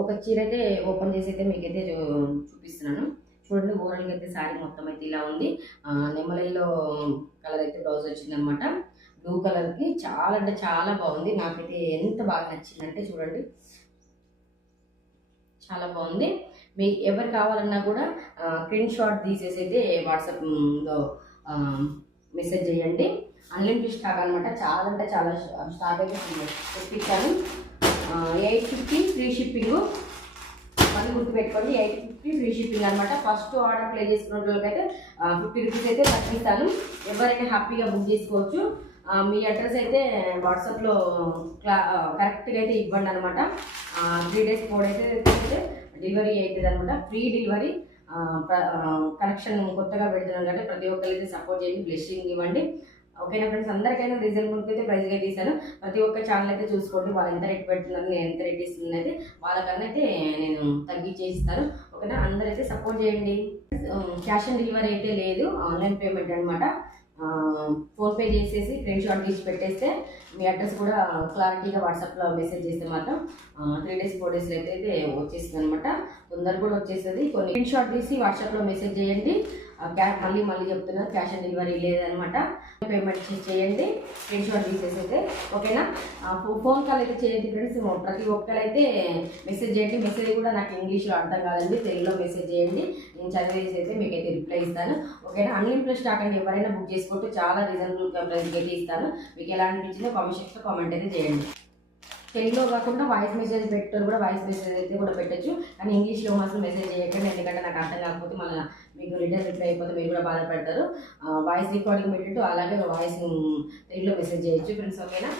ఒక చీర అయితే ఓపెన్ చేసి అయితే మీకైతే చూపిస్తున్నాను. చూడండి, ఓవరాల్గా అయితే శారీ మొత్తం అయితే ఇలా ఉంది. నెమలిలో కలర్ అయితే బ్లౌజ్ వచ్చిందనమాట. బ్లూ కలర్కి చాలా అంటే చాలా బాగుంది. నాకైతే ఎంత బాగా నచ్చిందంటే చూడండి, చాలా బాగుంది. మీ ఎవరు కావాలన్నా కూడా స్క్రీన్ షాట్ తీసేసి అయితే వాట్సాప్లో మెసేజ్ చేయండి. అన్లిమిటెడ్ స్టాక్ అనమాట. చాలా అంటే చాలా స్టాక్ అయితే తెప్పించాను. 850 ఫ్రీ షిప్పింగ్. మళ్ళీ గుర్తుపెట్టుకోండి, 850 ఫ్రీ షిప్పింగ్ అనమాట. ఫస్ట్ ఆర్డర్ ప్లే చేసుకున్న వాళ్ళకైతే 50 రూపీస్ అయితే తగ్గిస్తాను. ఎవరైనా హ్యాపీగా బుక్ చేసుకోవచ్చు. మీ అడ్రస్ అయితే వాట్సాప్లో కరెక్ట్గా అయితే ఇవ్వండి అనమాట. 3 days 4 days అయితే డెలివరీ అవుతుంది అనమాట. Free delivery. కనెక్షన్ కొత్తగా పెడుతున్నాం కాబట్టి ప్రతి ఒక్కరైతే సపోర్ట్ చేయండి, బ్లెస్సింగ్ ఇవ్వండి. ఓకేనా ఫ్రెండ్స్, అందరికైనా రీజనబుల్కి అయితే ప్రైస్గా తీసాను. ప్రతి ఒక్క ఛానల్ అయితే చూసుకోండి, వాళ్ళు ఎంత రేట్ పెడుతున్నారు, నేను ఎంత రేట్ ఇస్తుంది అయితే వాళ్ళకన్నా అయితే నేను తగ్గించేసి ఇస్తాను. ఓకేనా, అందరైతే సపోర్ట్ చేయండి. క్యాష్ ఆన్ డెలివరీ అయితే లేదు, ఆన్లైన్ పేమెంట్ అనమాట. ఫోన్పే చేసేసి స్క్రీన్ షాట్ తీసి పెట్టేస్తే మీ అడ్రస్ కూడా క్లారిటీగా వాట్సాప్లో మెసేజ్ చేస్తే మాత్రం 3 days 4 days అయితే వచ్చేస్తుంది అనమాట. తొందరగా కూడా వచ్చేస్తుంది. కొన్ని స్క్రీన్ షాట్ తీసి వాట్సాప్లో మెసేజ్ చేయండి. మళ్ళీ చెప్తున్నాను, క్యాష్ ఆన్ డెలివరీ లేదనమాట. పేమెంట్ చేయండి స్క్రీన్ షాట్ తీసేసి అయితే. ఓకేనా, ఫోన్ కాల్ అయితే చేయండి ఫ్రెండ్స్. ప్రతి ఒక్కరైతే మెసేజ్ చేయండి. మెసేజ్ కూడా నాకు ఇంగ్లీష్లో అర్థం కాదండి, తెలుగులో మెసేజ్ చేయండి. నేను చదివేసి అయితే మీకైతే రిప్లై ఇస్తాను. ఓకేనా, అన్లిమిటెడ్ స్టాక్ అండి. ఎవరైనా బుక్ చేసుకుంటూ చాలా రీజనబుల్ ప్రైస్కి అయితే ఇస్తాను. మీకు ఎలా అనిపించిందో కామెంట్ సెక్షన్లో కామెంట్ అయితే చేయండి. తెలుగులో కాకుండా వాయిస్ మెసేజ్ పెట్టారు కూడా, వాయిస్ మెసేజ్ అయితే కూడా పెట్టచ్చు. కానీ ఇంగ్లీష్లో మాత్రం మెసేజ్ చేయకండి, ఎందుకంటే నాకు అర్థం కాకపోతే మళ్ళీ మీకు రిటర్న్ రిప్లై అయిపోతే మీరు కూడా బాధపడతారు. వాయిస్ రికార్డింగ్ పెట్టిట్టు అలాగే వాయిస్ తెలుగులో మెసేజ్ చేయొచ్చు ఫ్రెండ్స్. ఓకేనా.